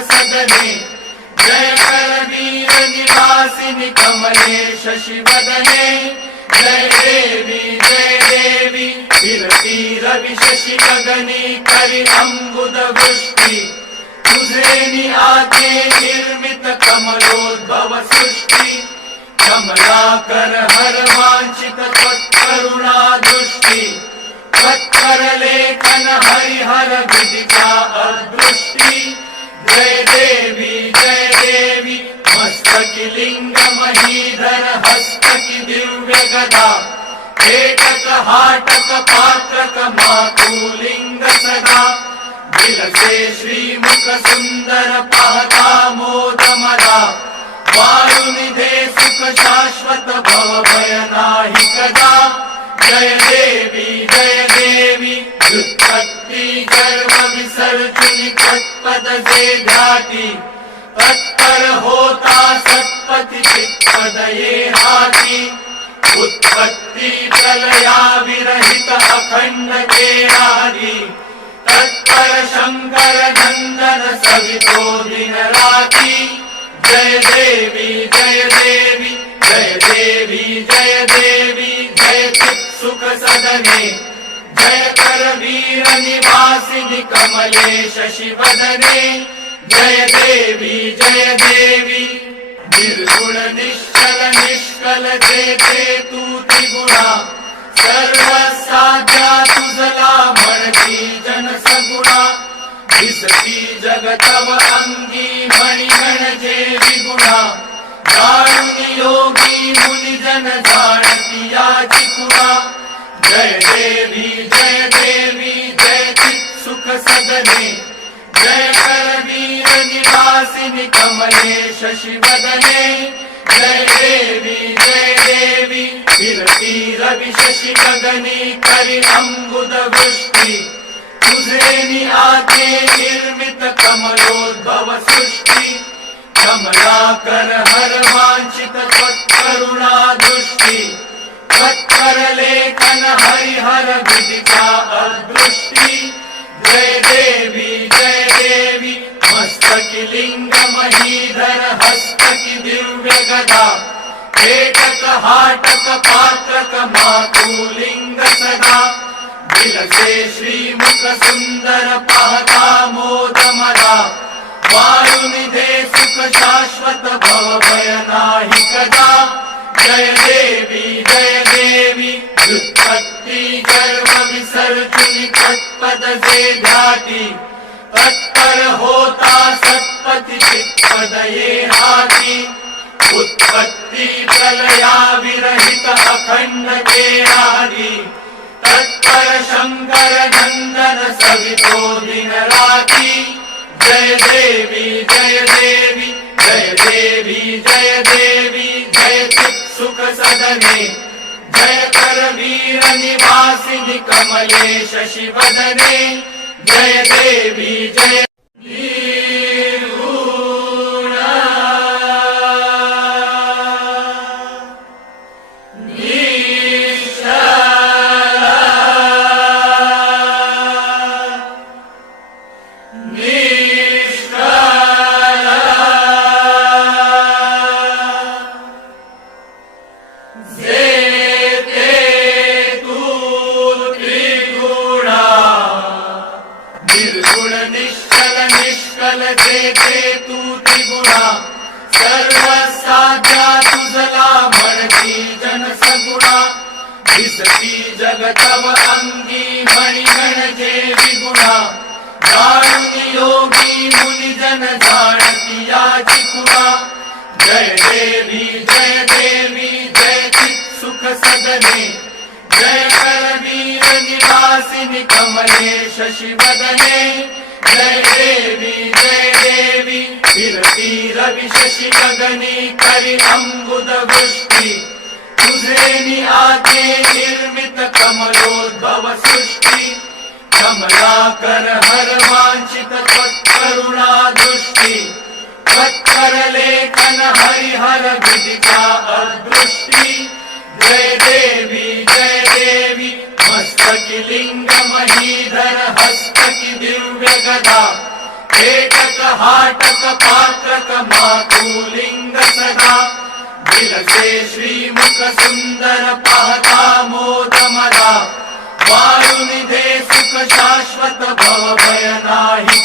सदने। जय करवीर निवासिनी कमले शशिवदने जय देवी जय देवी फिरती रवि शशि गगनी करी अंबुद वृष्टी। तुझे नि आते निर्मित कमलोद्भव सृष्टी। कमलाकर हर वांछित त्वत्करुणा दृष्टी। त्वत्कर लेखन हरिहर विदिता अदृष्टी जय देवी जय देवी पात्रक मातुलिंग सदा। विलसे श्रीमुख सुंदर पाहता मोद मदा वारुनिधे सुख शाश्वत भव भय कदा। जय देवी जय देवी व्युत्पत्ती गर्भ विसर्जनी तत्पद ध्याती तत्पर होता सत्पति चित्पद ये हाती उत्पत्ती प्रलया विरहित अखंड केरारी तत्पर शंकर नंदन सवितो दिन राती जय देवी जय देवी जय देवी जय देवी जय चित सुख सदने जय कर वीर निवासिनी कमले शशिवदने जय देवी जय देवी। निर्गुण निश्चल निष्कल जेथे तू त्रिगुणा। सर्व साध्या तुझला म्हणती जन सगुणा। दिसती जगतव अंगी मणी म्हणजे विगुणा। जाणून योगी मुनिजन जाणती याची खुणा जय देवी जय देवी जय सुख सदने जय करवीर निवासिनी कमले शशिवदने। जय देवी जय देवी फिरती रवि शशि गगनी करी अंबुद वृष्टी तुझे नि आते निर्मित कमलोद्भव सृष्टी। कमलाकर हर वांछित त्वत्करुणा दृष्टी त्वत्कर लेखन हरिहर विदिता अदृष्टी। जय देवी जय देवी मस्तकी लिंग महीधर हस्तकी दिव्य गदा एकक हाटक पात्रक मातुलिंग सदा। विलसे श्रीमुख सुंदर पाहता मोद मदा वारुनिधे सुख शाश्वत भव भय नाही कदा। जय देवी व्युत्पत्ती गर्भ विसर्जनी तत्पद जे ध्याती तत्पर होता सत्पति चित्पद ये हाती उत्पत्ती प्रलया विरहित अखंड केरारी। तत्पर शंकर नंदन सवितो दिन राती जय देवी जय देवी जय देवी जय देवी जय सुख सदने जय कर वीर निवासिनी कमले शशिवदने जय देवी जय याची खुणा जय देवी जय देवी जय चित सुख सदने जय करवीर निवासिनी कमले शशिवदने। जय देवी जय देवी फिरती रवि शशि गगनी करी अंबुद वृष्टी तुझे नि आते निर्मित कमलाकर हर वाञ्छित त्वत्करुणा दृष्टि। त्वत्कर लेखन हरिहर विदिता अदृष्टि। जय देवी जय देवी मस्तकि लिङ्ग महीधर हस्तकि हाटक सदा श्रीमुख सुन्दर पाहता मोद मदा वायुनिधे सुख शाश्वत भव भय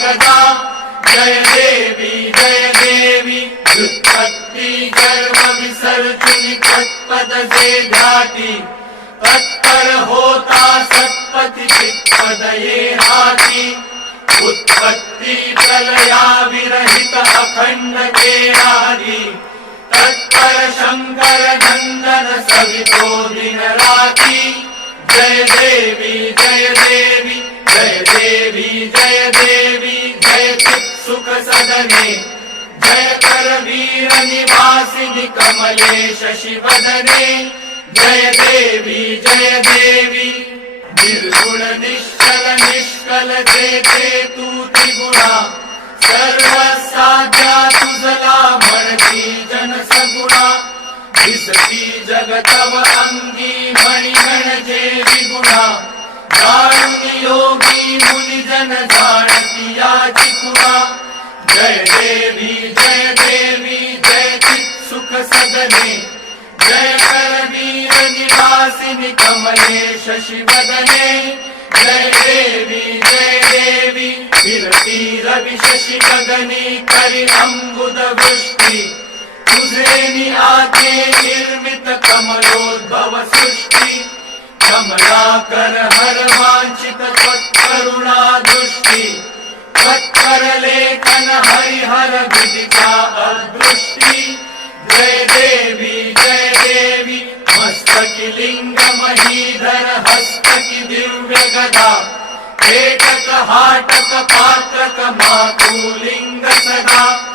कदा जय देवी जय तत्पर होता सत्पति ये हाथी उत्पत्ति प्रलया विरहित अखण्ड के आदि तत्पर शङ्कर नन्दन सवितो दिन राति जय देवी जय देवी जय देवी जय देवी जय सुख सदने जय कर वीर निवासिनि कमले शशिवदने जय देवी जय देवी निर्गुण निश्चल निष्कल तू त्रिगुणा। सर्व सगुणा दिसती जगतव अंगी मणिगण जे विगुणा। जाणून योगी मुनी जन जाणती याची कुणा जय देवी जय देवी जय चित् सुख सदने जय करवीर निवासिनि कमले शशिवदने जय देवी जय देवी विरती रवि शशि गगनी करि अम्बुद वृष्टि नि आते निर्मित कमलोद्भव सृष्टि। कमलाकर हर वाञ्छित त्वत्करुणा दृष्टि। त्वत्कर लेखन हरिहर विदिता अदृष्टि। जय देवी जय देवी मस्तकि लिङ्ग महीधर हस्तकि दिव्य गदा। पेटक हाटक सदा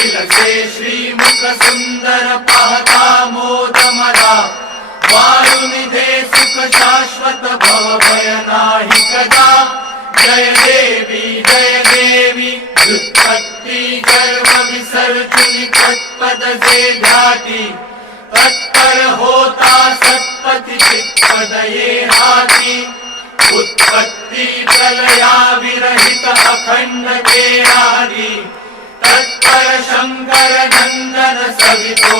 श्रीमुख सुन्दर पाहता मोद मदा वायुनिधे सुख शाश्वत भव भय नाही कदा जय देवी जय देवी से घाटी। तत्पर होता सत्पति चित्पद ये हाथी उत्पत्ति प्रलया विरहित अखण्ड के आदि शङ्कर नन्दन सवितो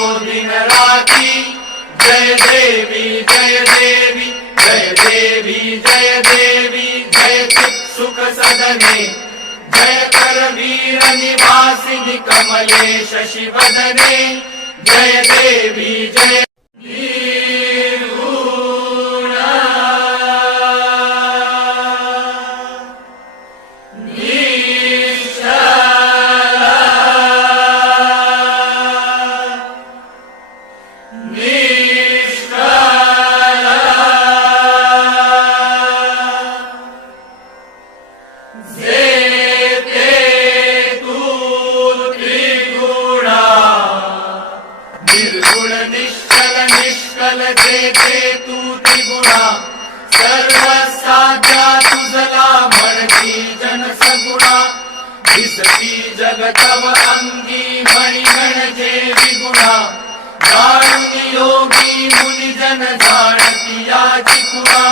जय देवी जय देवी जय देवी जय देवी जय सुख सदने जय कर वीर निवासिनि कमले शशिवदने जय देवी जय जगतव अंगी मणिगण जे विगुणा जाणून योगी मुनी जन जाणती याची कुणा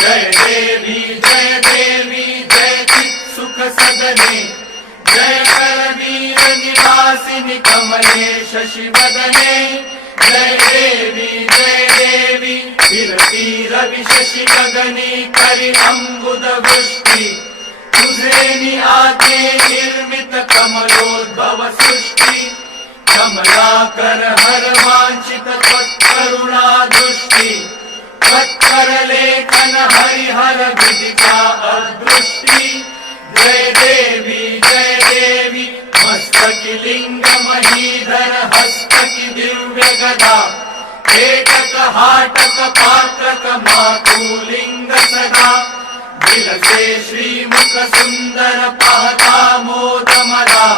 जय देवी जय देवी जय चित् सुख सदने। जय करवीर निवासिनि कमले शशिवदने जय देवी जय देवी विरती रवि शशि गगनी करि अम्बुद नि आते निर्मित कमलोद्भव सृष्टि। कमलाकर हर वाञ्छित त्वत्करुणा दृष्टि। त्वत्कर लेखन हरिहर विदिता अदृष्टि। जय देवी जय देवी मस्तकि लिङ्ग महीधर हस्तकि पेटक हाटक सदा श्रीमुख सुन्दर पाहता मोद मदा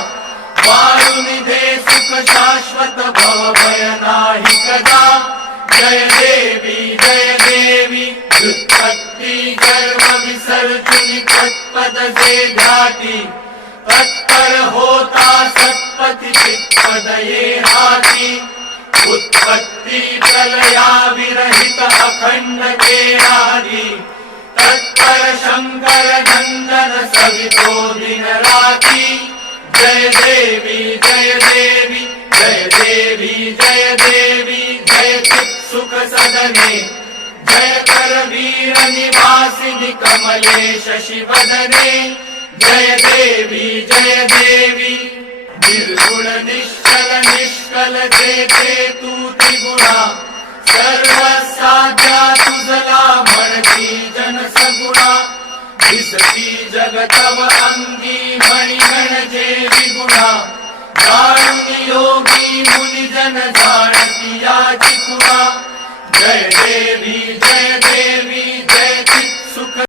वायुनिधे सुख शाश्वत भव भय नाही कदा जय देवी जय देवी व्युत्पत्ति विस विसर्जुनि तत्पद जे ध्याती तत्पर होता सत्पति चित्पद ये हाती उत्पत्ति प्रलया विरहित अखंड के आदि तत्पर शंकर नंदन सवितो दिन राती जय देवी जय देवी जय देवी जय देवी जय सुख सदने जय कर वीर निवासिनि कमले शशिवदने। जय देवी जय देवी। निर्गुण निश्चल निष्कल जेते तू त्रिगुणा सर्व साध्या तुझला म्हणती जन सगुणा दिसती जगतव अंगी मणिगण जे म्हणजे विगुणा. जाणून योगी मुनी जन जाणती याची खुणा जय देवी जय देवी